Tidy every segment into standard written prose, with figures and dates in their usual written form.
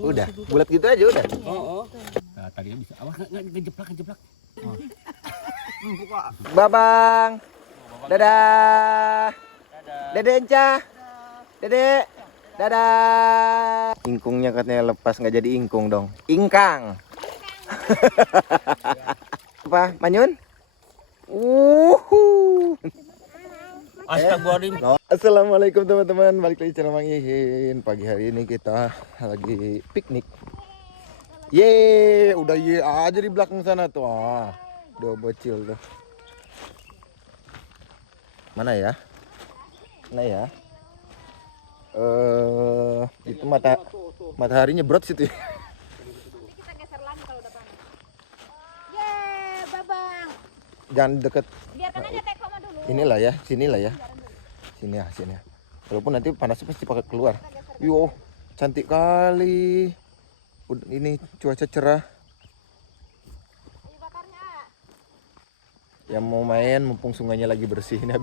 Udah, bulat gitu aja udah. Oh. Nah, tadi bisa. Awas enggak ngejeplak. Oh. Babang. Dadah. Dede Enca. Dede. Dadah. Ingkungnya katanya lepas, nggak jadi ingkung dong. Ingkang. Apa? Manyun? Astagfirullahaladzim. Assalamualaikum teman-teman, balik lagi channel Mang Ihin. Pagi hari ini kita lagi piknik. Ye, udah ye aja di belakang sana tuh. Ah, udah bocil tuh. Mana ya? Mana ya? Itu mataharinya berat situ. Nanti kita geser lagi kalau udah panas. Yeay, babang. Jangan deket. Biarkan aja teko mah dulu. Inilah ya, sinilah ya. Sini ya. Walaupun nanti panasnya pasti pakai keluar. Yo, cantik kali. Ini cuaca cerah. Ayo bakarnya. Yang mau main mumpung sungainya lagi bersih. Ini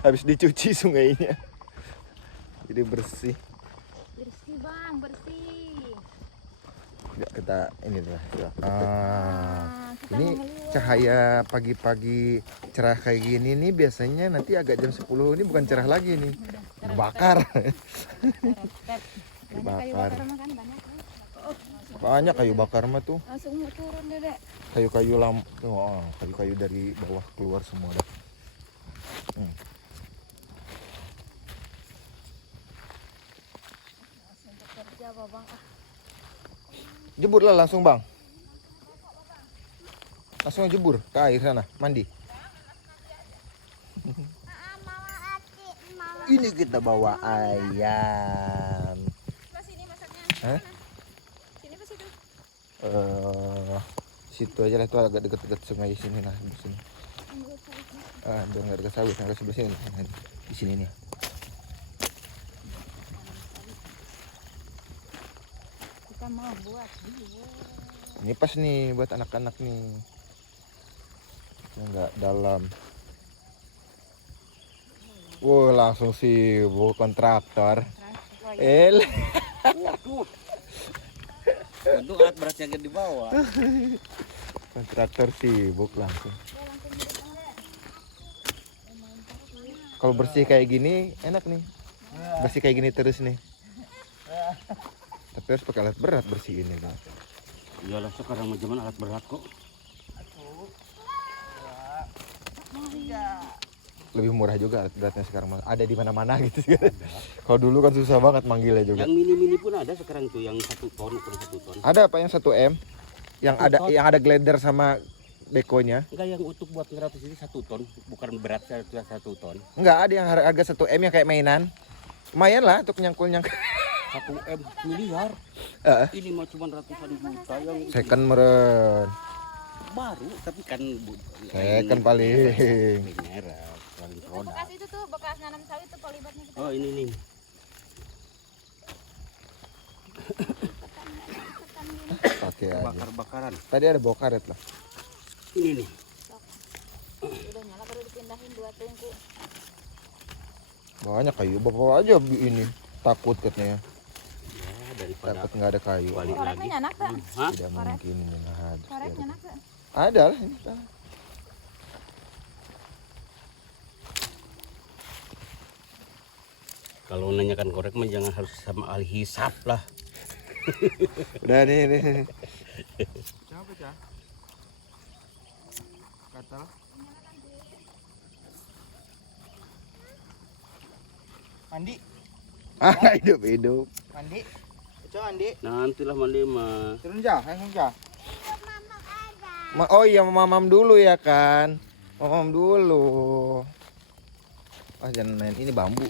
habis dicuci sungainya. Jadi bersih. Bersih bang, bersih. Ya, kita ini lah. Ya. Kita Ini mau ngeliat. cahaya pagi-pagi cerah kayak gini nih biasanya nanti agak jam 10 ini bukan cerah lagi nih. Bakar. Tep. Banyak kayu Bakar. bakar mah kan banyak. Banyak kayu bakar mah tuh. Langsung mau turun dedek. Kayu-kayu kayu-kayu dari bawah keluar semua dah. Langsung bekerja babang. Jebur lah langsung bang. Langsung jebur ke air sana, mandi. Ini kita bawa ayam. Pas sini masaknya. Hah? Sini pas situ. Situ aja lah, itu agak deket-deket sungai sini lah, di sini. Biar nggak dekat sawit, nggak sebelah sini, di sini nih. Kita mau buat video. Ini pas nih buat anak-anak nih. Nggak dalam. Wow, langsung sibuk kontraktor. Untuk alat berat yang di bawah. Kontraktor sibuk langsung. Kalau bersih kayak gini enak nih. Bersih kayak gini terus nih. Tapi harus pakai alat berat bersih ini kan. Iyalah sekarang zaman alat berat kok. Lebih murah juga alat beratnya sekarang. Ada di mana-mana gitu sih. Kalau dulu kan susah banget manggilnya juga. Yang mini-mini pun ada sekarang tuh yang 1 ton atau 1 ton. Ada apa yang 1M? Yang ada glider sama bekonya. Enggak, yang utuh buat ngeratus ini 1 ton, bukan berat 1 ton. Enggak, ada yang harga 1M yang kayak mainan. Lumayan lah untuk nyangkul-nyangkul. 1M miliar. Ini mah cuma ratusan juta yang Second meren. baru, tapi kan Second paling. merah, paling Itu produk. bekas itu tuh, bekas nanam sawit tuh polibatnya kita. Oh, ini nih. Oke aja. Bakar-bakaran. Tadi ada bawa karet lah. Ini nih. Udah nyala baru dipindahin 2 tungku. Banyak kayu, bawa aja ini. Takut katanya. Ya, daripada Takut nggak ada kayu. balik lagi. Koreknya nyanak tak? Hah? Tidak mungkin ini nah, habis. Korek nyanak tak? Ada lah ini. Kalau nanyakan korek mah jangan harus sama ahli hisap lah. Udah nih. Siapa cah? Katal. Mandi, Hidup. mandi. Coba mandi. Nantilah mandi mah. Turun jah, langsung jah. Oh iya, mamam dulu ya kan. Mamam dulu. Jangan main ini bambu.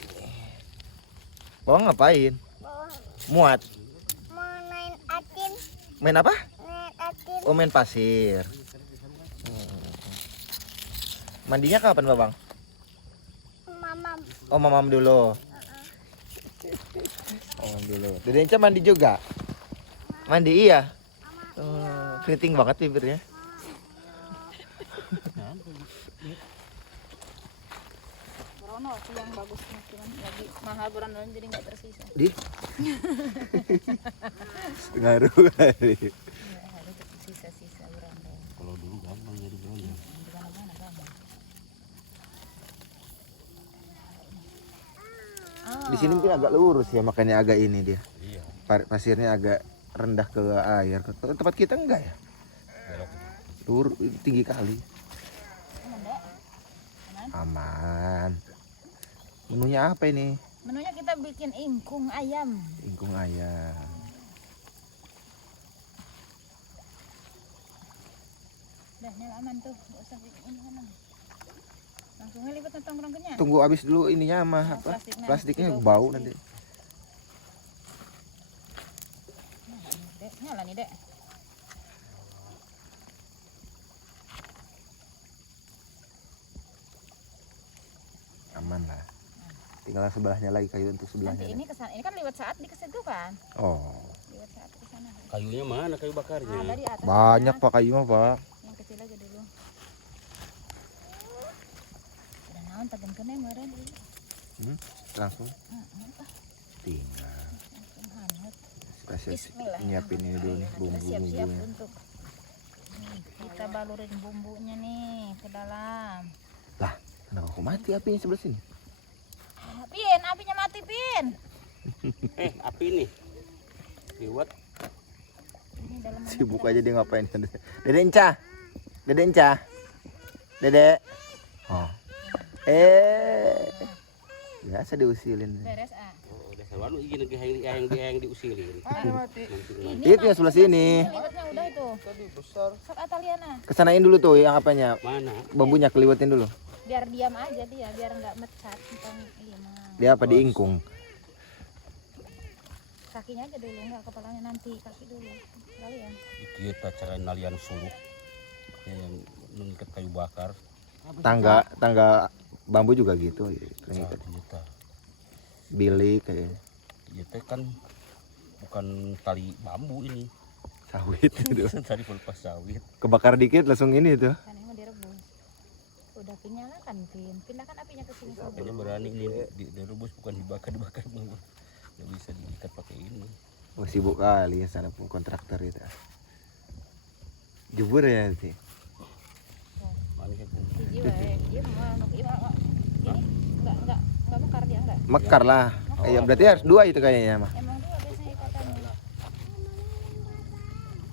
Bawa ngapain? Muat. Mau main atin, Main apa? main atin. Oh, main pasir. Mandinya kapan, Babang? Mama Oh, mamam dulu. Mamam dulu. Dede Enca mandi juga? Mandi iya. Keriting banget bibirnya. sono tuh yang bagus nih, cuman lagi mahal berandalan jadi nggak tersisa. Di. Ngaruh kali. Iya, ada tersisa-sisa berandalan. Kalau dulu gampang nyari buahnya. Di mana-mana gampang. Di sini mungkin agak lurus ya, makanya agak ini dia. Iya. Pasirnya agak rendah ke air. Tempat kita enggak ya? Tinggi kali. Aman, Dek? Aman. Menunya apa ini? Menunya kita bikin ingkung ayam. Ingkung ayam. Dah, nyala aman tuh, nggak usah bikin ini sana. Langsung lipat tentang berangkatnya. Tunggu habis dulu ininya mah Oh, apa? plastiknya. Plastiknya Di bau plastik. nanti. Nyala nih, Dek. Nyala nih, Dek. Aman lah. Tinggal sebelahnya lagi kayu untuk Nanti sebelahnya. ini kesana, ini kan liwat saat di kesitu kan? Oh, Liwat saat ke sana. Kayunya mana kayu bakarnya? Ada di atas. banyak sana. Pak kayu mah, Pak. Yang kecil aja dulu. Udah naon tagan kene meureun ieu. Langsung Heeh, tinggal. langsung hangat. Kasih Bismillah. nyiapin ini dulu nih Kita siap-siap bumbu-bumbunya. untuk kita balurin bumbunya nih ke dalam. Kenapa kok mati apinya sebelah sini? Pin, apinya mati, Pin. Api nih. Liwat. Ini dalam mana Sibuk kita- aja dia ngapain. Dede Enca. Dede Enca. Dede. Oh. Biasa diusilin. beres ah. Oh, udah selalu izin yang diusilin. Mati. Ini Itu yang sebelah sini. liwatnya udah itu. Tadi besar. Sok ataliana. Kesanain dulu tuh yang apanya. Mana? Bambunya keliwatin dulu. Biar diam aja dia, biar nggak mecat tentang iya mah. Dia apa diingkung? Kakinya aja dulu, nggak kepalanya nanti, kaki dulu. Kalian. Kita cara nalian suluh. Yang mengikat kayu bakar. Tangga bambu juga gitu. Terikat. Kita. Bilik kayak Kita kan bukan tali bambu ini. sawit gitu. Tali pelepas sawit. Kebakar dikit langsung ini tuh. Kan ini mau direbus. Udah nyalakan, Pin. Pindahkan apinya ke sini. Makanya berani ini direbus bukan dibakar bambu. Nggak bisa diikat pakai ini. Oh, sibuk kali ya sana pun kontraktor itu. Jubur ya nanti. Mana ya Bu? Hiji wae. Iya mau ini enggak mekar dia enggak. Mekar lah. Ya berarti harus dua itu kayaknya mah. Emang dua biasanya ikatannya.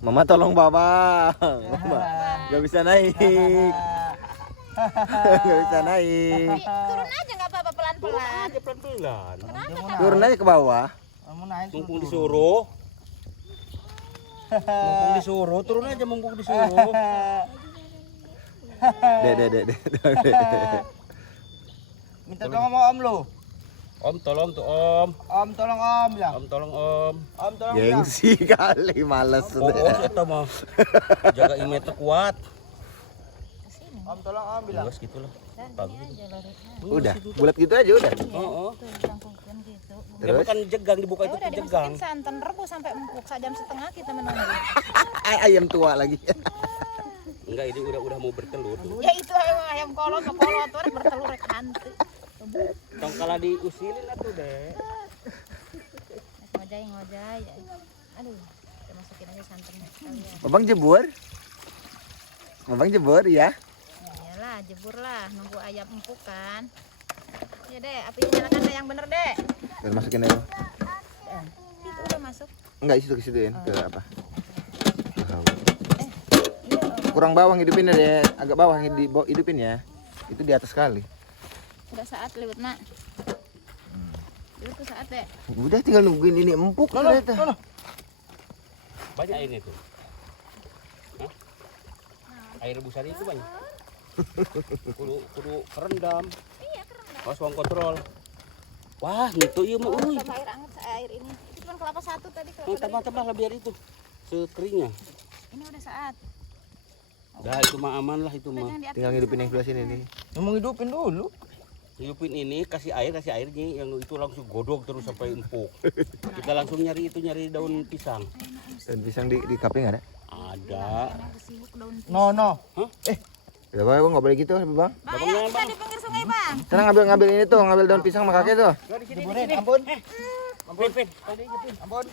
Mama tolong Baba. Mama nggak bisa naik. Nggak bisa naik. Turun aja enggak apa-apa pelan-pelan. Aja pelan-pelan. Turun aja ke bawah. Kamu naik. Mumpung disuruh. Mumpung disuruh, turun aja mumpung disuruh. Dek. Minta tolong sama Om lu. Om tolong tuh Om. Om tolong Om bilang. Om tolong Om. Om tolong bilang. Gengsi kali males. Oh, kita mah jaga image kuat. Ke sini. Om tolong Om bilang. Luas gitulah. Dan ini aja lurusnya. Udah, bulat gitu aja udah. Oh. Tuh cangkungkan gitu. Ya bukan jegang dibuka Ya itu udah tuh jegang. dimasukin santan rebus sampai empuk. 1 jam setengah kita menunggu. Ayam tua lagi. Enggak, ini udah mau bertelur. Ya itu ayam kolot tuh bertelur rek hantu. Tong kala diusilin atuh deh. Ngojay. Aduh, kita masukin aja santannya sekalian. Babang jebur. Babang jebur ya. Ya iyalah, jebur lah, nunggu ayam empuk kan. Ya deh, apinya nyalakan deh yang bener deh. Dan masukin aja. Itu udah masuk. Enggak situ ke situ ya. Ke apa? Iya, Kurang bawang hidupin deh. Agak bawah hidupin ya. Itu di atas kali. udah saat liwat nak. Liwat tuh saat deh. Udah tinggal nungguin ini empuk ternyata. Banyak ini tuh. Hah? Air rebusan itu banyak. Kudu kerendam. Iya, keren. Awas wong kontrol. Wah, itu ieu mah euy. Sama air anget, air ini. Itu cuma kelapa satu tadi. Oh, tambah lah biar itu sekeringnya. Ini udah saat. Dah itu mah aman lah itu mah. Jangan di atas. Tinggal hidupin yang sebelah sini nih. Ngomong hidupin dulu. Hidupin ini kasih airnya yang itu langsung godok terus sampai empuk. Kita langsung nyari daun pisang. Dan pisang di kafe nggak ada? Ada. Karena aku sibuk daun pisang. No. Hah? Ya bang, nggak boleh gitu bang. Bang, ayo kita di pinggir sungai bang. Sana ngambil ini tuh, ngambil daun pisang sama kakek tuh. Diburin, ampun. Ampun. Ampun.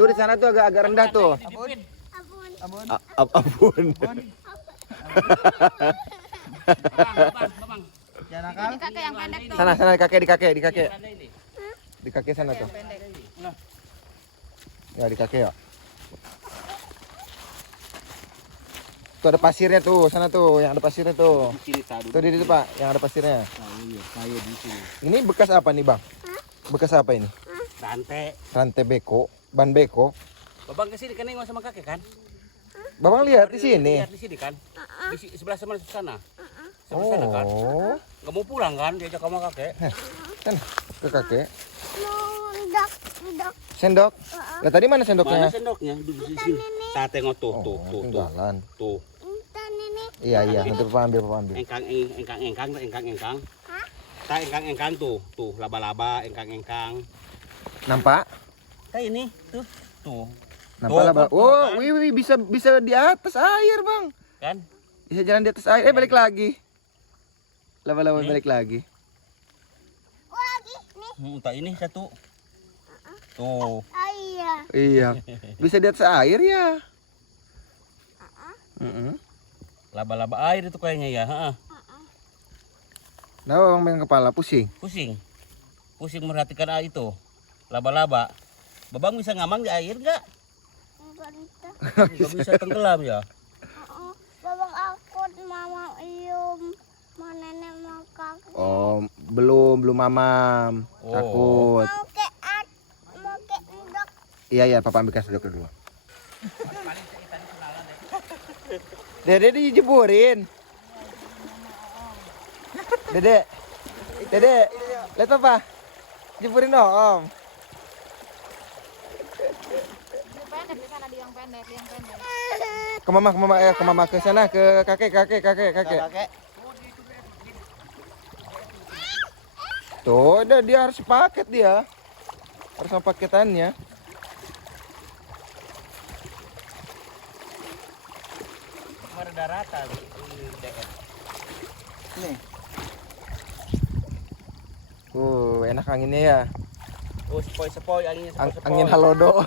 Tuh di sana tuh agak rendah tuh. Ampun. Abun. Ampun. Ampun. Babang. Jangan nakal. Ini kakek yang pendek tuh. Sana di kakek. Di kakek sana tuh. Ya di kakek ya. Tuh ada pasirnya tuh, sana tuh, yang ada pasirnya tuh. Di sini tadi. Tuh di situ Pak, yang ada pasirnya. Iya, kayu di sini. Ini bekas apa nih Bang? Bekas apa ini? Rantai. Rantai beko, ban beko. Babang ke sini kan nengok sama kakek kan? Babang lihat di sini. Lihat di sini kan? Sebelah sana. Sebelah sana kan? Oh, Nggak mau pulang kan? Diajak sama kakek. kan ke kakek. Mundak. Sendok. Lah tadi mana Mana sendoknya? sendoknya? Di sini. Kita tengok tuh. Tinggalan. Tuh. Entar ini. Iya, nanti Papa ambil. Engkang. Ta engkang tuh. Tuh, laba-laba, engkang. Nampak? Ta ini, tuh. Nampak lah, Bang. Tuh, Oh, kan? wih, bisa di atas air, Bang. Kan? Bisa jalan di atas air. Balik lagi. Laba-laba balik lagi. Lagi nih. Tak ini satu. Tuh. Iya. Iya. Bisa di atas air ya. Laba-laba air itu kayaknya ya. Heeh. Nah, Bang main kepala pusing. Pusing merhatikan air itu. Laba-laba. Babang bisa ngamang di air nggak? Enggak bisa. Nggak bisa tenggelam ya. Babang akut mama ium. Mau nenek mau kakek. Oh, belum mamam. Oh. Takut. Mau ke endok. Iya, Papa ambil sendok dulu. Dede dijeburin. Dede, lihat Papa. Jeburin dong, Om. Di pendek di sana di yang pendek. Ke mama, ke sana, ke kakek. Kakek. Tuh, dia harus paket dia. Harus sama paketannya. Ada daratan. Nih. Enak anginnya ya. Oh, sepoi anginnya sepoi. Angin halodo.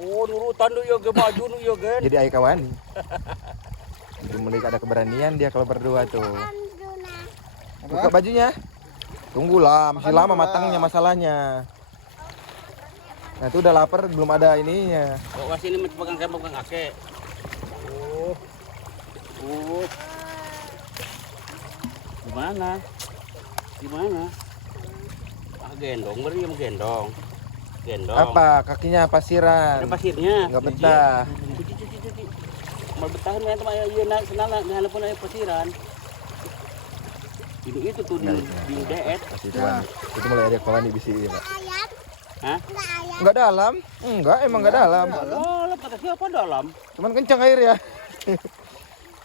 Oh, nurutan dulu ya ge maju nu ya gen. Jadi ayah kawan. Jadi mulai ada keberanian dia kalau berdua tuh. Anduna. Buka bajunya. Tunggulah, masih lama matangnya masalahnya. Nah, itu udah lapar belum ada ininya. Oh, sini pegang kakek. Oh. Gimana? Gendong, beri yang gendong. Apa? Kakinya pasiran. Ada pasirnya. Enggak betah. Cuci. Mau betahan ya teman ya naik senala di hadapan air pasiran. Itu tuh di deet. Itu mulai ada kawan di bisi ini, Pak. Ayam. Hah? Enggak ayam. Enggak dalam. Enggak, emang enggak dalam. Dalam kata siapa dalam? Cuman kencang air ya.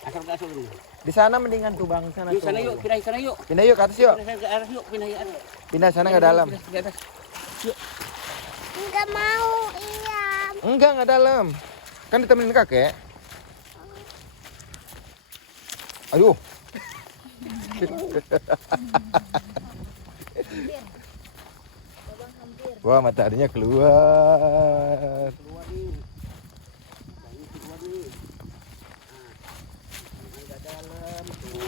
Asal ini. Di sana mendingan tuh, Bang. Sana Yuk tuh. sana yuk, pindah sana yuk. Pindah yuk ke atas yuk. Pindah ke atas yuk, pindah ke atas. Pindah sana enggak dalam. Pindah ke atas. Enggak mau ayam. Enggak dalam. Kan ditemenin kakek. Aduh. Wah, mataharinya keluar. Keluar nih.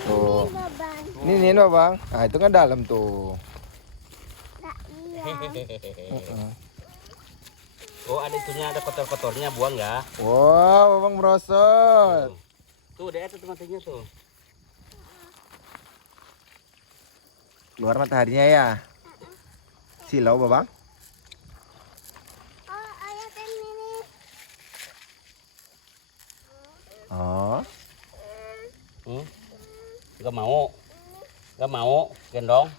Tuh. Babang. Ini Bang. Nah, itu kan dalam tuh. Enggak iya. Oh, ada itunya, ada kotor-kotornya, buang ya. Wow, Bang merosot. Tuh, deh tuh matinya tuh. Keluar mataharinya ya. Silau, Bang. Oh, ayam ini. Oh. Gak mau, gendong.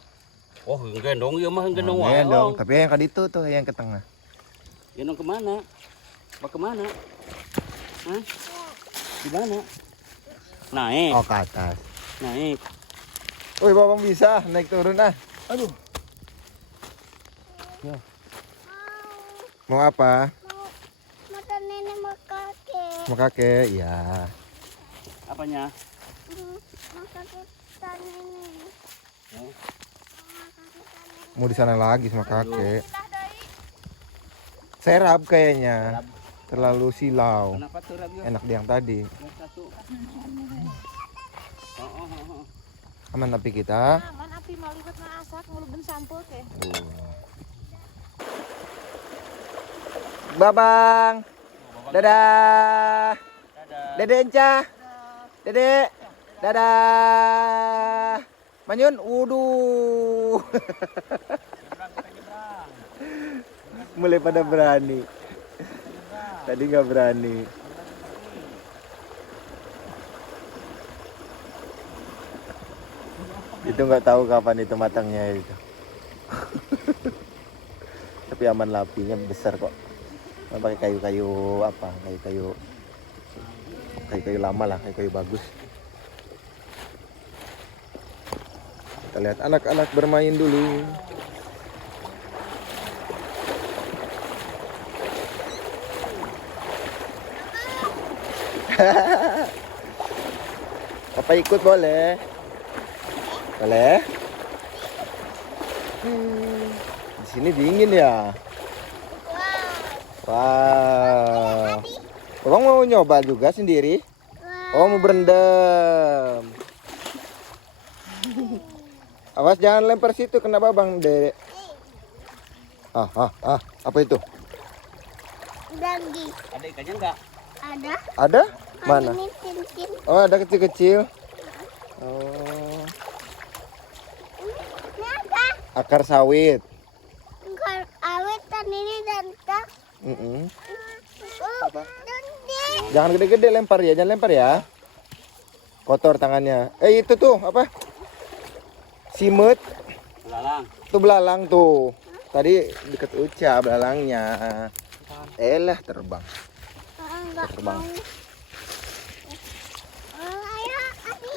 Oh, gendong ya mah gendong wae. Gendong, tapi yang ke itu tuh yang ke tengah. Gendong kemana? Mau kemana? Hah? Di mana? Naik, Oh, ke atas. naik. Woi, Bang bisa naik turun ah. Aduh, Mau apa? Mau nenek mau kakek. sama kakek. Ya. Apanya? Masa kita ini. Mau di sana lagi sama kakek. Serap kayaknya. Terlalu silau. Kenapa tuh Rabio? Enak di yang tadi. Yang satu. Aman tapi kita. Aman api mau libat na asak nguluben sampul teh. Babang. Dadah. Dede Enca. Dede. Dadah. Manyun. Wuduh. Mulai pada berani. Tadi nggak berani. Itu nggak tahu kapan itu matangnya itu. Tapi aman lah, apinya besar kok. Pakai kayu-kayu apa? Kayu-kayu lama lah, kayu-kayu bagus. Kita lihat anak-anak bermain dulu. Papa ikut boleh? Boleh? Di sini dingin ya. Wow. Abang mau nyoba juga sendiri? Oh, mau berendam. Awas jangan lempar situ, kena babang, Dek. Apa itu? Lagi. Ada ikannya enggak? Ada. Ada? Mana? Ini cincin. Oh, ada kecil-kecil. Oh, Ini apa? akar sawit. Engkau awet dan ini dan tak. Apa? Jangan gede-gede lempar ya, jangan lempar ya. Kotor tangannya. Itu tuh apa? Simut. Belalang. Tuh belalang tuh. Tadi deket Uca belalangnya. Elah terbang. Enggak Terbang. mau. Ayo, Abi.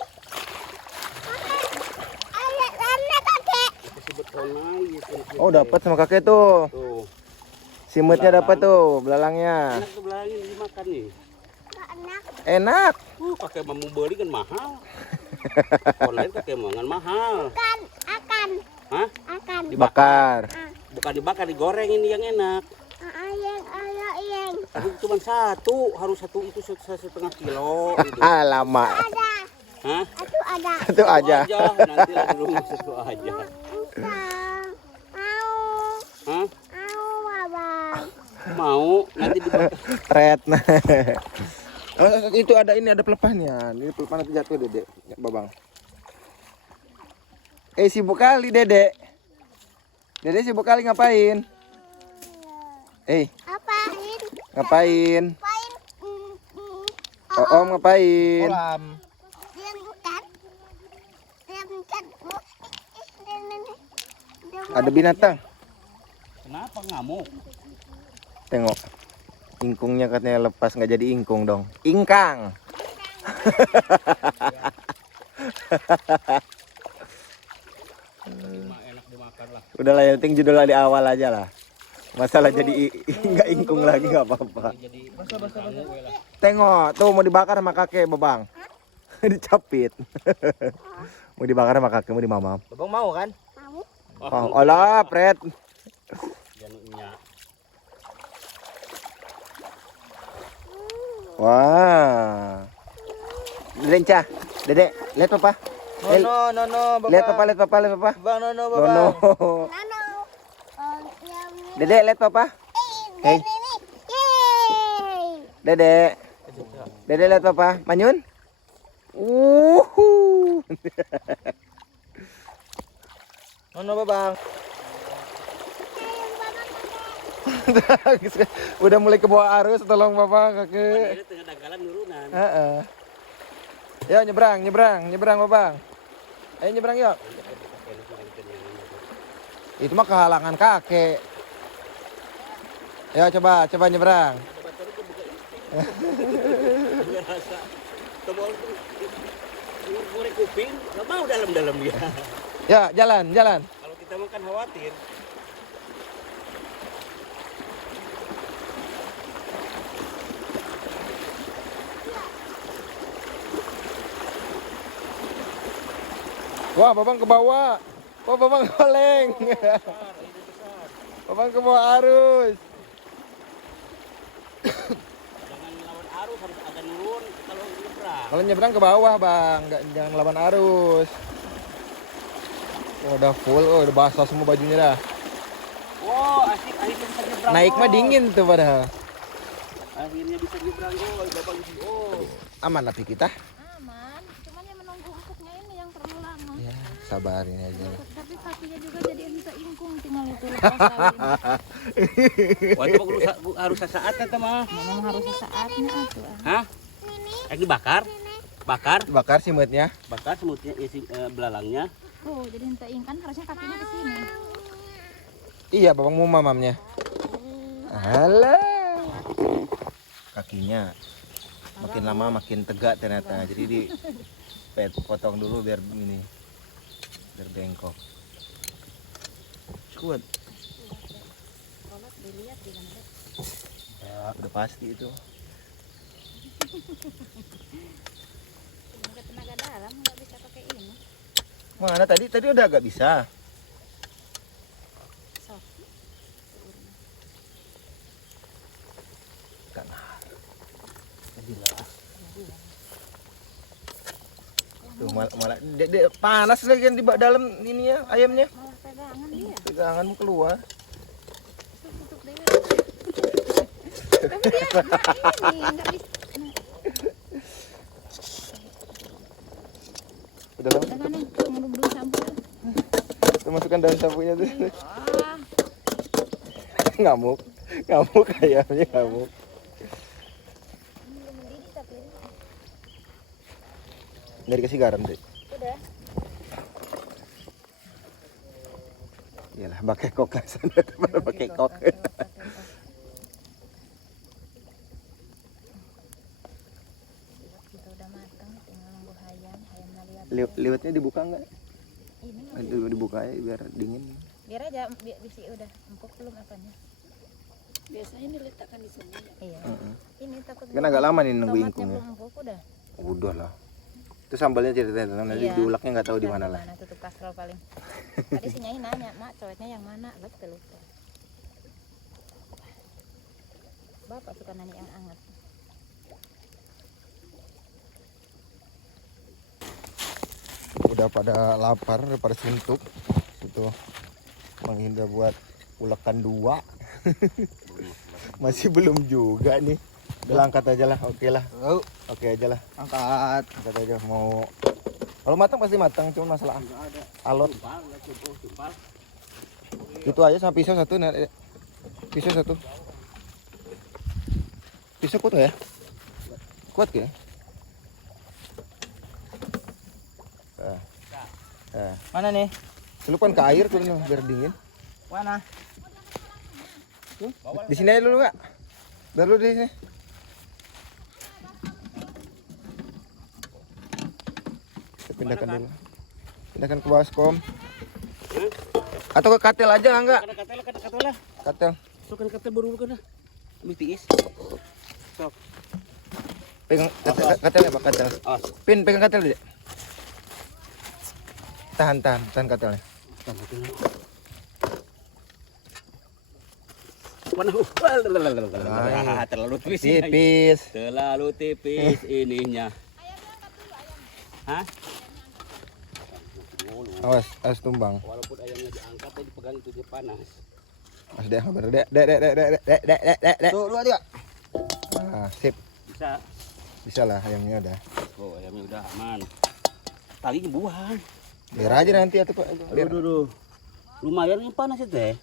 Ayo, sana kakek. Itu sebut konai gitu. Oh, dapat sama kakek tuh. Tuh. Simutnya dapat tuh, belalangnya. Enak tuh belalang ini dimakan nih. Enggak enak. Enak. Pakai mau beli kan mahal. Online pakai mangan mahal. Akan. Hah? Akan. Dibakar. Bukan dibakar, digoreng ini yang enak. Ayang. Tapi cuma satu, harus satu itu 1,5 kilo. Gitu. Lama. Ada. Hah? Itu ada. Itu aja. Nanti lah dulu satu aja. Usah. Mau. Hah? Mau, Babang. Mau nanti dibakar. Red. Oh, itu ada ada pelepahnya. Ini pelepah nanti jatuh, Dedek. Ya, Babang. Sibuk kali, Dedek. Dedek sibuk kali ngapain? Apain? Ngapain? Apain? Om ngapain? Kolam. Dia bukan. Ada binatang. Kenapa ngamuk? Tengok. Ingkungnya katanya lepas, nggak jadi ingkung dong. Ingkang. Enak dimakan lah. Udah lah, yang penting judul di awal aja lah. Masalah jadi nggak ingkung lagi nggak apa-apa. Jadi kangu lah. Tengok, tuh mau dibakar sama kakek, Babang. Dicapit. Mau dibakar sama kakek, mau dimamam. Babang mau kan? Oh, olah, Pret. Janunya. Wah. Lenca. Dedek, lihat Papa. No, Babang. Lihat Papa, lihat Papa, lihat Papa. Bang, no, No, Babang. no. Dedek, lihat Papa. Hei. Dedek. Dedek, lihat Papa. Manyun. No, Babang. Udah mulai ke bawah arus, tolong Papa, kakek. Ini tengah dangkalan nurunan. Yuk nyebrang Babang. Ayo nyebrang yuk. Itu mah kehalangan kakek. Ayo coba nyebrang. Nggak rasa. Tebal tuh. Goreng kuping, nggak mau dalam-dalam dia. Ya, jalan. Kalau kita makan khawatir. Wah, babang ke bawah. Wah, babang oleng. Babang ke bawah arus. Jangan lawan arus, harus agak nurun kalau nyebrang. Kalau nyebrang ke bawah, Bang. Jangan lawan arus. Oh, udah full. Oh, udah basah semua bajunya dah. Wow, asik akhirnya bisa nyebrang. Naik mah Gol. dingin tuh padahal. Akhirnya bisa nyebrang gol, Bapak isi. Oh. Aman tapi kita. Aman, cuman yang menunggu empuknya ini yang terlalu lama. Ya, sabarin aja. Tapi kakinya juga jadi bisa ingkung, tinggal itu lepas tali. Wah, itu harus sesaat kan mah. Memang harus sesaatnya atuh. Hah? Lagi bakar? Bakar? Bakar simutnya. Bakar semutnya isi belalangnya. Oh, jadi henteu ingkan harusnya kakinya ke sini. Iya, babang mau mamamnya. Alah. Kakinya makin lama makin tegak ternyata. Jadi di potong dulu biar ini. Biar bengkok. Kuat. Ya, udah pasti itu. Tenaga tenaga dalam nggak bisa pakai ini. Mana tadi udah agak bisa. Tuh malah panas lagi kan di dalam ini ya ayamnya. Malah pegangan dia. Peganganmu keluar. Tutup deh. Tapi dia ini nggak bisa. Udah lama. Udah nih, ngerubung sampo. Tuh masukkan daun sapunya tuh. Wah, Ngamuk ayamnya ngamuk. belum mendidih tapi Nggak dikasih garam deh. udah. Iyalah pakai kok lah sana daripada pakai kok. Kita udah matang, tinggal nunggu hayamnya lihat. Liwetnya dibuka nggak? Ini Dibuka ya biar dingin. biar aja bisi udah empuk belum apanya. Biasanya diletakkan di sini. Iya. Ini takut Kan agak lama nih nunggu tomatnya ingkungnya. belum empuk udah. Udah lah. Itu sambalnya ceritain nanti Iya. diuleknya nggak tahu di mana lah. Mana tutup kastrol paling. Tadi si Nyai nanya, "Mak, cowetnya yang mana?" Betul lupa. Bapak suka nanya yang anget. Udah pada lapar, udah pada suntuk. Itu menghindar buat ulekan 2. Masih belum juga nih. Udah angkat aja lah, oke lah. Oke aja lah. Angkat. Angkat aja mau. Kalau matang pasti matang, cuma masalah alot. Tumpal. Itu aja sama pisau satu nih. Pisau satu. Pisau kuat nggak ya? Kuat ya? Mana nih? Celupkan ke air tuh biar dingin. Mana? Di sini aja dulu nggak? Biar dulu di sini. Kita pindahkan dulu. Pindahkan ke baskom. Atau ke katel aja enggak? Kada katel lah. Katel. Sukan katel baru kana. Ambil tiis. Sok. Pegang katel ya, Pak, katel. Ah, Pin pegang katel deh. Tahan katelnya. Mana? Terlalu tipis. Tipis. Terlalu tipis ininya. Hah? Awas tumbang. Walaupun ayamnya diangkat tapi dipegang itu dia panas. Mas deh, kabar dek. Tuh, 2 3. Ah, sip. Bisa. Bisa lah ayamnya udah. Oh, ayamnya udah aman. Talinya buang. Biar aja nanti atuh Pak. Biar. Aduh. Lumayan ini panas itu ya.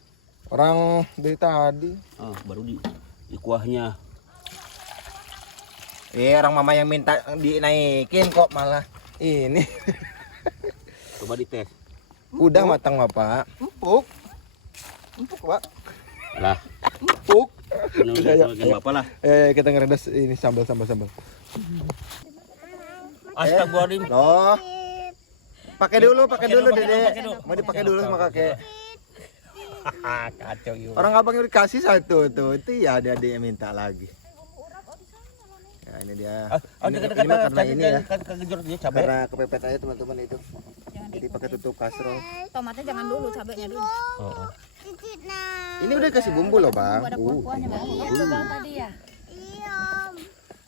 Orang dari tadi. Oh, baru di kuahnya. Orang mama yang minta dinaikin kok malah ini. Coba dites. Udah matang Pak. Empuk, Pak. Lah, Empuk. menurut Bapak lah. Kita ngeredas ini sambal. Astagfirullahaladzim. Loh. Pakai dulu, Dede. Mau dipakai dulu sama kakek. Kacau yuk. Orang abang udah dikasih satu tuh. Itu ya ada yang minta lagi. Ya ini dia. Ini mah karena ini ya. Kegejor dia cabai. Karena kepepet aja teman-teman itu. Jangan Jadi pakai tutup kasro. Tomatnya jangan dulu, cabenya dulu. Oh. Cicit nah. Ini udah kasih bumbu loh, Bang. Ada kuah-kuahnya bang. Iya tuh bang tadi ya. Iya.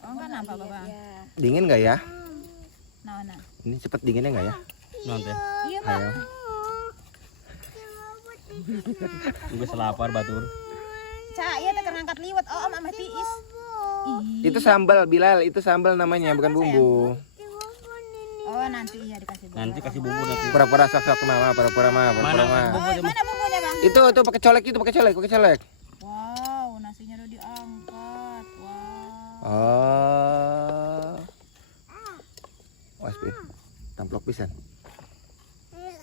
Oh kan apa bang? Ya. Dingin nggak ya? Nah. Ini cepet dinginnya nggak ya? Nanti. Iya bang. Ayo. Gue selapar batur. Cak, iya teh ngangkat liwet. Oh, om amah tiis. Itu sambal, Bilal. Itu sambal namanya, bukan bumbu. Oh, nanti iya dikasih bumbu. Nanti kasih bumbu nanti. Pura-pura sok-sok mama, pura-pura mama, Mana pura-pura mama. bumbunya? Mana bumbunya bang? Itu pakai colek itu, pakai colek. Wow, nasinya udah diangkat. Wow. Oh. Waspin. Tamplok pisan.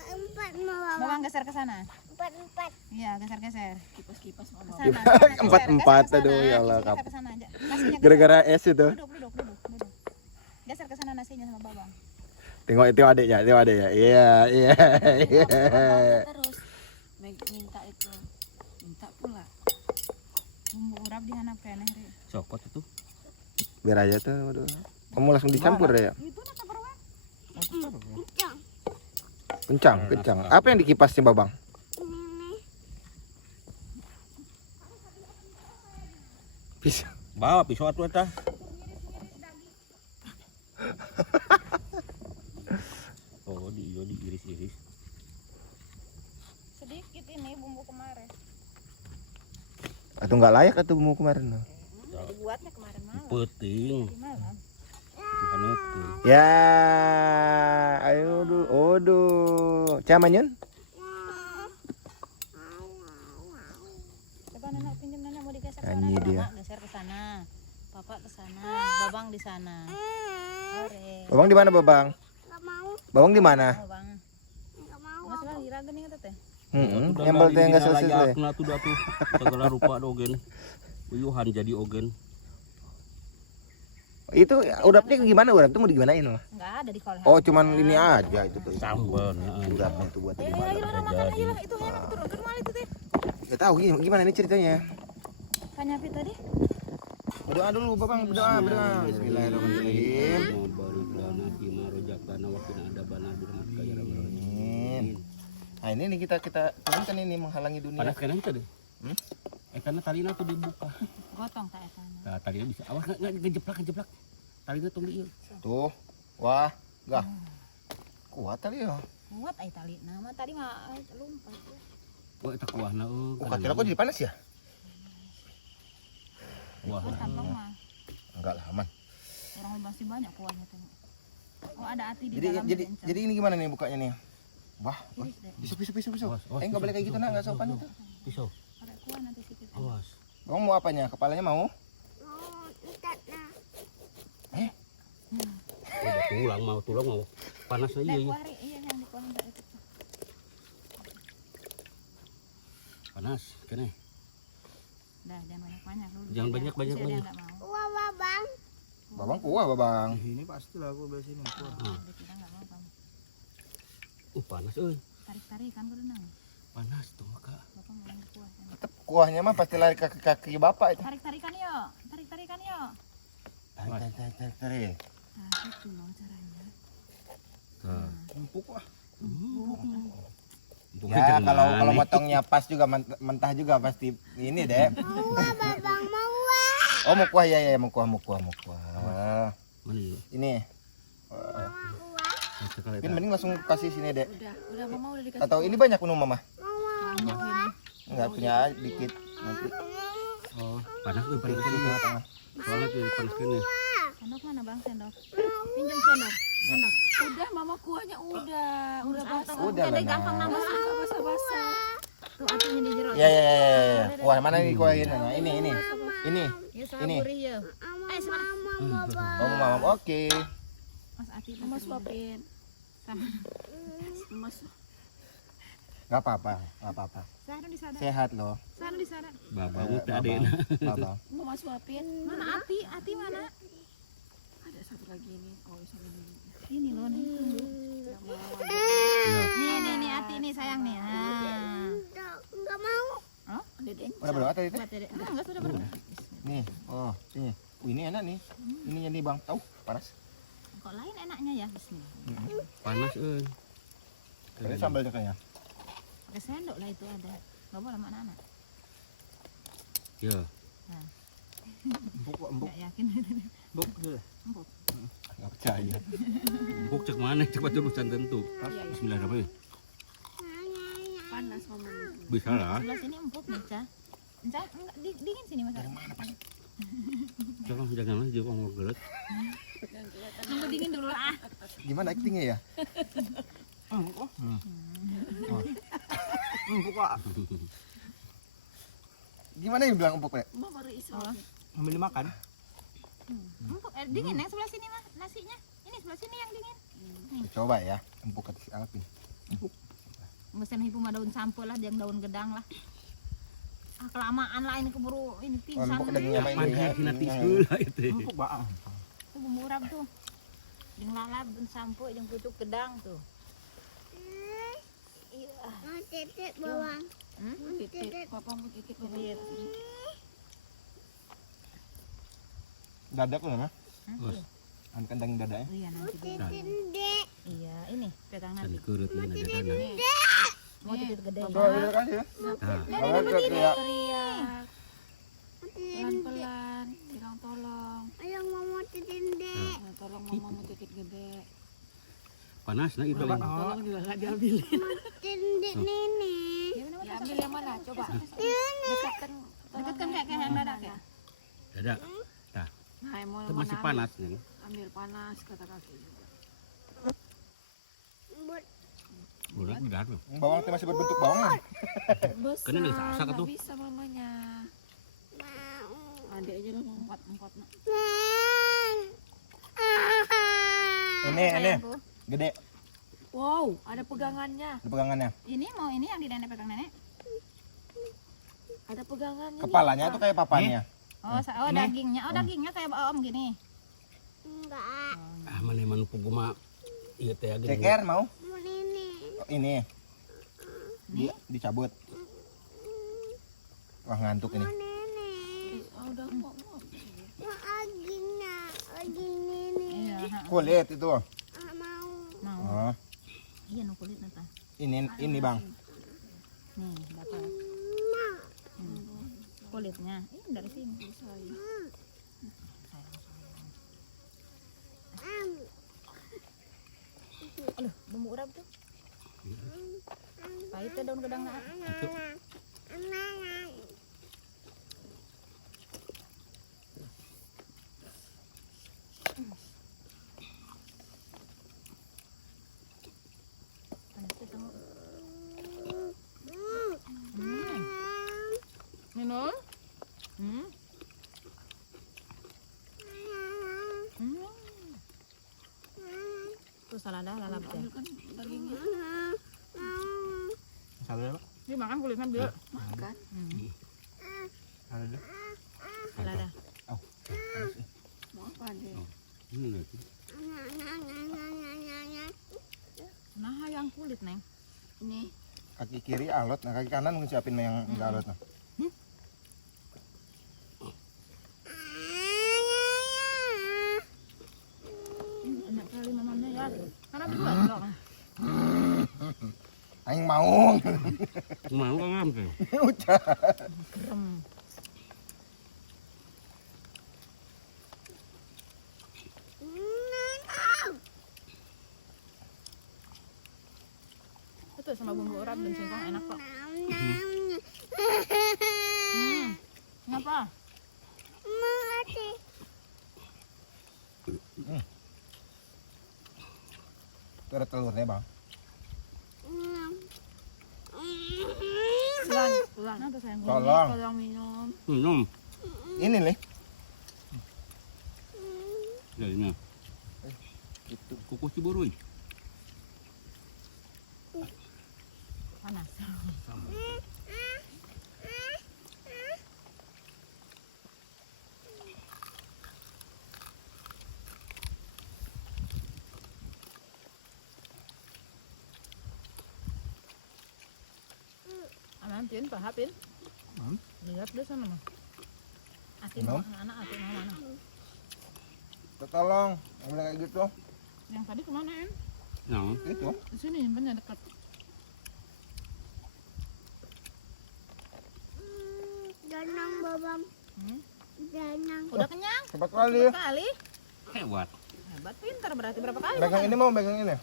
Empat mau. Babang geser ke sana. Empat. Iya, geser-geser. Kipas-kipas Ke mama. sana. Empat-empat, Geser ke sana. aduh, ya Allah, Geser ke sana aja. Nasinya geser. Gara-gara es itu. Duduk. Geser ke sana nasinya sama babang. Tengok itu adiknya. Iya. Terus minta itu. Minta pula. Bumbu urap dihanapkan nih. Cokot itu. Biar aja tuh, aduh. Kamu langsung dicampur ya? Itu nak taparwan. Kencang. Apa yang dikipasnya, Babang? Pisau. Bawa pisau atuh eta. Oh, diiris-iris. Sedikit ini bumbu kemarin. Atau nggak layak atau bumbu kemarin? Dibuatnya kemarin malam. Penting. Di malam. Bukan itu. Ya, ayo oduh. Camanyun? Coba nenek pinjam nenek mau digeser ke Nyanyi mana? dia. Mama geser ke sana. Papa ke sana. Babang di sana. Ore. Babang di mana, Babang? Nggak mau. Babang di mana? Babang. Nggak mau. Mas bang iraga nih kata teh. Nyambal teh nggak selesai. Nah, tuh dah tuh. Segala rupa ada ogen. Uyuhan jadi ogen. Itu urapnya gimana? Urap itu mau digimanain loh? Enggak ada di kolong. Oh, cuman ini aja itu tuh. Sambal. Urapnya itu buat Ya, gimana? ya, makan aja lah itu enak turun ke rumah itu teh. Gak tahu gimana ini ceritanya. Tanya Pi tadi. Berdoa dulu, Babang, berdoa. Bismillahirrahmanirrahim. Barik lana bima rojakana wa qina adzabannar birahmatika ya rabbal alamin. Amin. Nah, ini nih kita turunkan ini menghalangi dunia. Panas kan itu deh. Karena talinya tuh dibuka. Gotong tak eta. Nah, talinya bisa. Awas enggak kejeplak. Talinya tuh diieu. Tuh. Wah, gah. Kuat tadi ya. Kuat ai tali. Nama tadi mah lumpat. Oh, eta kuahna Kacil aku jadi panas ya? Wah. Terus tampang mah Enggak lah, aman. orang masih banyak kuahnya tuh. Oh, ada ati di Jadi dalam. jadi ini gimana nih bukanya nih? Wah, pisau. Awas, Enggak boleh kayak gitu nah, enggak sopan itu. Pisau. Ada kuah nanti sedikit. Awas. Kamu mau apanya? Kepalanya mau? Mau. Entar nah. Udah tulang mau. Panasnya Nah, iya. kuah iya yang di kuah itu. Panas, kene. Dah, jangan banyak-banyak dulu. Jangan banyak-banyak. Dia enggak mau. Wah, babang. Babang kuah, Babang. Ini pastilah aku beli sini. Dia kira enggak mau kamu. Panas euy. Tarik-tarikan ke renang. Panas tuh maka. Bapak mau yang kuah. Tetep kuahnya mah pasti lari ke kaki Bapak itu. Tarik-tarikan yuk. Tarik-tarikan yuk. Tarik. Nah, itu loh caranya. Empuk lah. Ya, kalau motongnya pas juga mentah juga pasti ini deh. Wah, babang mau wah. Oh, mau kuah ya, mau kuah. Mana ini? Ini. Pin mending langsung kasih sini, Dek. Udah mama udah dikasih. Atau ini banyak minum Mama? Banyak ini. Enggak punya dikit nanti. Oh, panas tuh panas Di ini. tengah-tengah. Soalnya tuh panas kene. Sendok mana bang sendok? Pinjam sendok. Udah mama kuahnya udah basah. Udah lah, gampang Nak. nambah suka basah-basah. Tuh atunya di jero. Ya. Kuah mana nih kuah ini? Nah, ini. Ini. Ya salah Ini. gurih ya. Ayo semangat. Oh, Mama. Oke. Mas Ati Mama suapin. sama. Mama Enggak apa-apa. Sana di sana. Sehat loh. Sana di sana. Bapak Eh, udah adena. Babang. Mama suapin. Mana Ati? Ati mana? Ada satu lagi nih. Oh, sama ini. Ini loh nih. Tunggu. Enggak mau. Nih Ati nih sayang nih. Ah. Enggak mau. Oh, Dedenya. Udah berdoa tadi teh? buat Dedek. Enggak sudah berdoa. Nih. Oh, ini. Ini enak nih. Ininya nih, Bang. Tahu panas. Kok lain enaknya ya? Bismillah. Panas euy. Ini sambalnya kayaknya. Pakai sendok lah itu ada. Nggak boleh sama anak. Ya. Empuk kok, empuk. Nggak yakin. Empuk dulu. Nggak percaya. Empuk cek mana? Cepat urusan tentu. Bismillahirrahmanirrahim. Panas mama. Bisa lah. Sebelah sini empuk nih, Ca. Ca, enggak dingin sini Mas. Jangan aja mau gelet. Nunggu dingin dulu lah. Gimana actingnya ya? Empuk. Empuk kok. Gimana yang bilang empuk, Nek? Mama baru iso. Ambil dimakan. Empuk, dingin yang sebelah sini Mas nasinya. Ini sebelah sini yang dingin. Coba ya, empuk kata si Alvin. Mesin hipu mah daun sampo lah, yang daun gedang lah. Ah, kelamaan lah ini keburu ini pingsan. Empuk dagingnya main Kapan ini. kita tisul lah itu. Empuk bang. Tuh bumbu urap tuh. Yang lalap, daun sampo, yang pucuk gedang tuh. Iya. Mau titik bawang. Titik, papa mau titik bebek. Dadak loh, Mah. Bos, Kan kandang dadanya. Iya nanti dia. Dek. Iya, ini pegang dan nanti. kurut ini ada dana. Mau titik gede. Coba lihat aja. Nah, Kalau kayak Teriak. Pelan-pelan, bilang tolong. Ayang mau titik dek. Ya, tolong mama mau titik gede. panas nah itu. Tolong juga nggak diambil. Titik nenek. Diambil yang mana? Coba. Dekatkan. Dekatkan kayak yang dadak ya. Ada. Nah, mau Itu yang masih mana panas nih. ambil panas kata kaki juga. Bulan udah tuh. bawang teh masih berbentuk bawang kan? Besar, Kena udah sasak nggak tuh. bisa mamanya. Adik aja lah mau. Empat nak. Ini, gede. Wow, ada pegangannya. Di pegangannya. Ini mau ini yang di nenek pegang nenek. Ada pegangannya. Kepalanya tuh kayak papannya. Oh, dagingnya. Oh, dagingnya kayak om gini. Enggak. Ah mana mana puguma. Iya teh agak. Ceker mau? Mau nenek. Oh, ini. Dicabut. Wah ngantuk ini. Mau nenek. Udah mau. Mau aginya. Aging nenek. Iya, Kulit itu. Mau. mau. Oh, Iya, nu kulit nata. ini bang. Nih, dapat. Kulitnya. Ini dari sini. Aduh, bumbu urap tuh. Pahit tuh daun gedang nak. Itu. Panas tuh kamu. Minum? Tuh salada lalap ya. Ambil kan dagingnya. Salah pak. Dia makan kulitnya dia. Makan. Ada. Salada. Mau apa deh? Ini nanti. Nah, yang kulit neng. Ini Kaki kiri alot, nah kaki kanan mungkin siapin yang enggak alot nah. Enak kali mamanya ya. Karena berdua dong. Aing mau. Mau kan ngam tuh. Udah. Kerem. Itu sama bumbu urap dan singkong enak kok. Kenapa? Itu ada telurnya bang. pulang. Kenapa sayang? Tolong. Tolong minum. Minum. Ini nih. Jadinya. Itu. Kukus ciburuy. Panas. Aman, Pin, Pak Pin. Lihat deh sana mah. Atin Minum. anak atin mau mana? Tolong, yang bilang kayak gitu. Yang tadi kemana En? Yang Itu. Di sini nyimpennya dekat. Jangan. Udah kenyang? Cepat kali. Kali. Hebat. Hebat, pintar berarti berapa kali? Pegang ini mau pegang ini.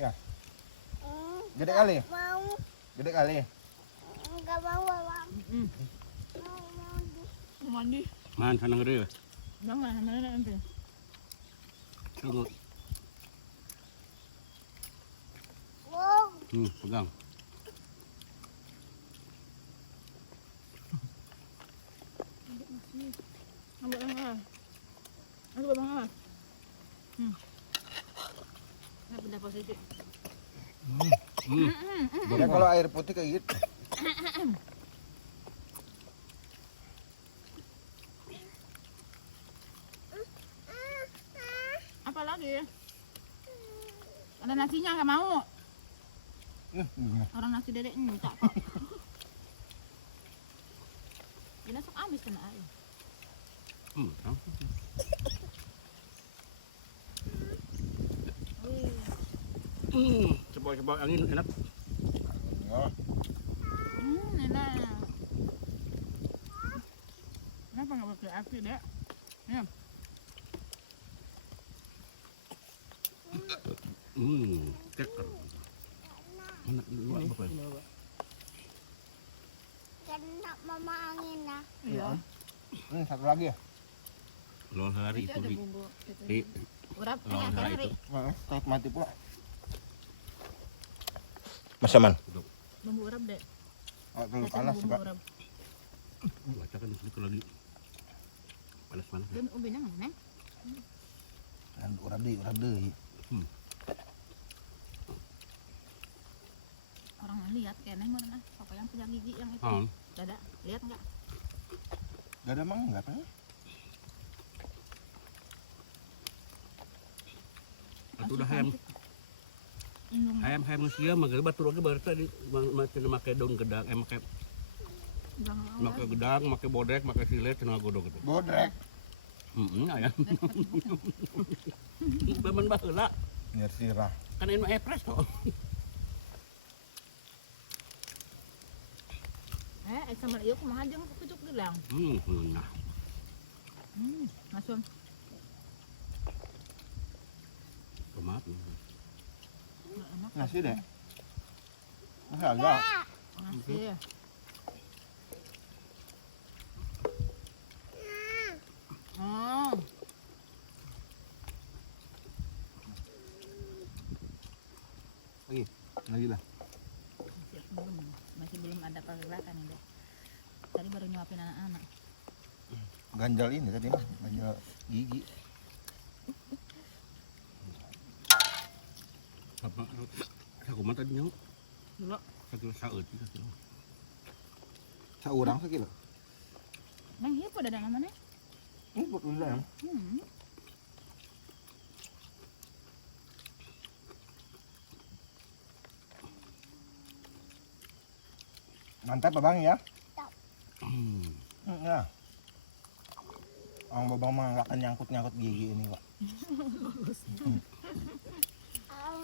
Ya, gede kali. Mau. Gede kali. Enggak mau bang. Hmm. Mau. Mandi. Man sana gede. Udah mana nanti? Tunggu. Wow. Pegang. Ambil yang Ambil bang Nah, pindah posisi. Ya kalau air putih kayak gitu. Apa lagi? Ada nasinya nggak mau? Orang nasi dedek minta kok. Ini sok habis kena air. Coba angin enak. Oh, Enak. Kenapa nggak pakai api dek? Ya. Ceker. Enak dulu apa ya? Kena mama angin lah. Iya. satu lagi ya. Lawan hari Itu itu ada di bumbu. di Urap lawan hari itu. Takut mati pula. Mas Aman. Bumbu urap dek. Oh, terlalu Datang panas bumbu Pak. urap. Baca kan sedikit lagi. Panas-panas. Dan ubinya mana? Urap deh. Orang lihat kayaknya mana? Pokoknya yang punya gigi yang itu. Oh. Dada, lihat nggak? Gak ada mang, enggak apa. Itu udah ayam ayam sia mah batur lagi baru tadi macam make daun gedang make gedang make bodrek make silet cenah godog gitu. Bodrek. Ayam. Bemen baheula Nyir sirah. kan ini mah epres kok. Sama iyo kumaha jeung pucuk gelang. Nah. Langsung. Tomat. Nasi deh. Nasi agak. Nasi. Oh. Lagi lah. Masih belum ada pergerakan ini. Tadi baru nyuapin anak-anak. Ganjal ini tadi mah, ganjal gigi. Apa? Aku mah tadi nyawa. Dulu. Sakilo saeut juga. Saurang sakilo. Nang hieu pada namanya? Buat udang. Mantap Babang ya. Ya. Babang mah nggak akan nyangkut gigi ini, Pak.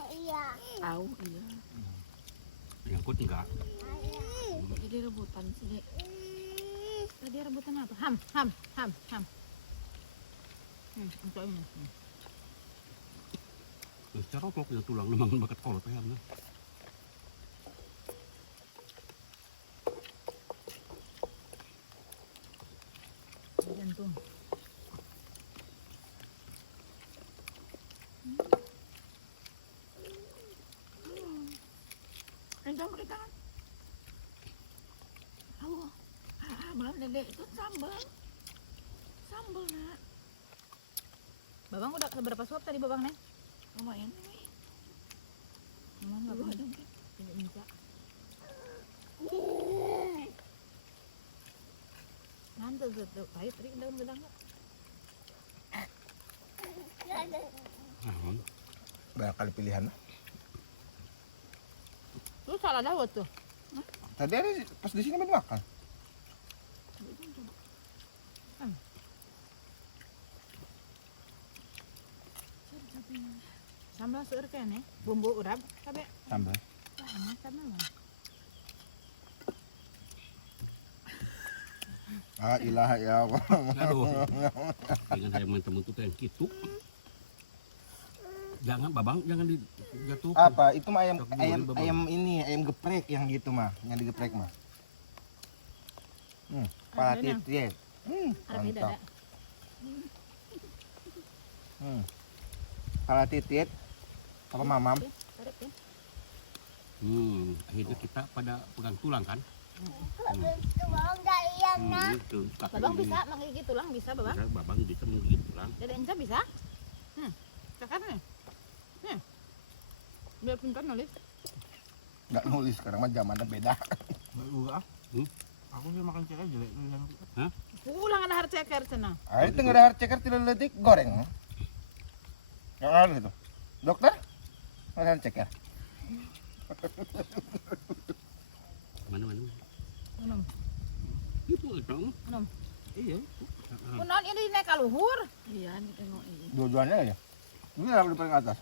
Iya. Tahu iya. Nyangkut enggak? Jadi rebutan sih, Dek. Tadi rebutan apa? Ham. Untuk ini. Secara kok yang tulang memang bakat kolot ayam nah. Jantung. Entah pakai tangan. Tahu. Belum Dedek itu sambal. Sambal nak. Babang udah berapa suap tadi Babang nih? Lumayan. Lumayan Dua Babang. dong. Tidak bisa. Nanti tuh pahit tadi daun gedang nggak? Banyak kali pilihan. Lu salah dawet tuh. Tadi ada pas di sini makan. Sambal seur kene, bumbu urap, cabe. Sambal. Sambal mah. Ah, ilaha ya Allah. Aduh. Dengan saya teman tuh yang gitu. Jangan babang, jangan dijatuh. Apa? Itu mah ayam Tak boleh, ayam Babang. ayam ini, ayam geprek yang gitu mah, yang digeprek mah. Pala Ada nih. titit. Ada beda Mantap. dah. Pala titit. Apa mamam? Tarik ya. Akhirnya kita pada pegang tulang kan? Itu mau nggak iya nak? Itu kaki Babang ini. bisa menggigit tulang bisa babang. Bisa, babang bisa menggigit tulang. Dede Enca bisa. Kakak nih. Biar pintar nulis. Nggak nulis sekarang mah zamannya beda. Baru ah. Hmm? Aku sih makan ceker jelek tulisan. Pulang ada harus ceker cenah. Ayo itu nggak ada harceker 3 detik goreng. Yang harus itu. Dokter? Nggak ada harceker. Mana? Minum. Itu dong. Minum. Iya. Kunaon ini naik ka luhur. Iya, nih tengok ini. Dua-duanya aja. Ini lah di paling atas.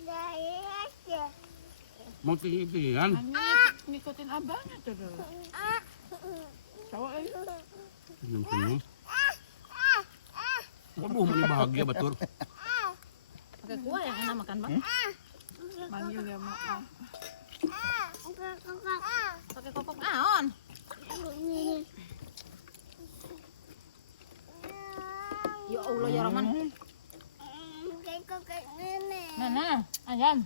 Dari aja. Mau tinggi-tinggian. Ngikutin abangnya terus. Cowok ini. Senyum-senyum. Waduh, mana bahagia betul. Pakai kuah yang enak makan bang. Manggil dia mau. Pakai kopok naon. Ya Allah ya Rahman. Kayak kakak nenek. Mana? Ayam.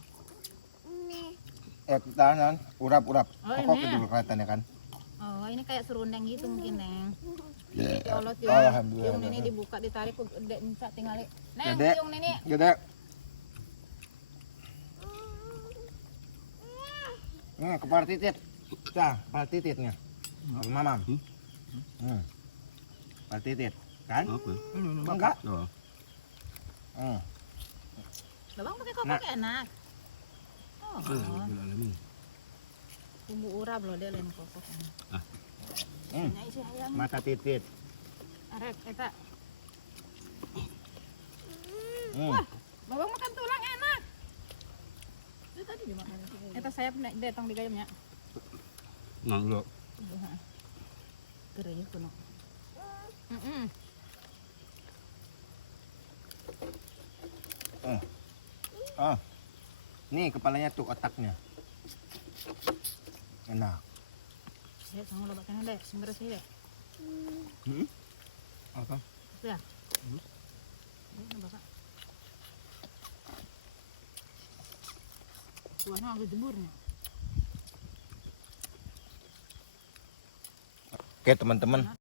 Nih. Tahanan, urap-urap. Oh, Pokok ini. dulu kelihatannya kan. Oh ini kayak serundeng gitu mungkin neng. Ya. Ya Allah Alhamdulillah. tiung ini dibuka ditarik dek minta tinggalin. Neng Dede. tiung ini. Gede. Kepala titit. Cah, kepala tititnya. Apa mamam? Kepala titit. Kan? Apa? Enggak. Oh. Babang pakai kopok Nah. enak. Oh, Alhamdulillah. bumbu urap loh dia lain kopok. Hmm. Nah isi ayam. Mata titit. Arek eta. Hmm. Babang makan tulang enak. Itu tadi dimakan. Eta sayap nek detong di gayamnya. Nggak. Gereuh kuno. Nih kepalanya tuh otaknya. Enak. Ya, kamu lo makan deh, sumber sih deh. Apa? Ya. Ini bapak. Kuahnya agak jeburnya. Oke teman-teman,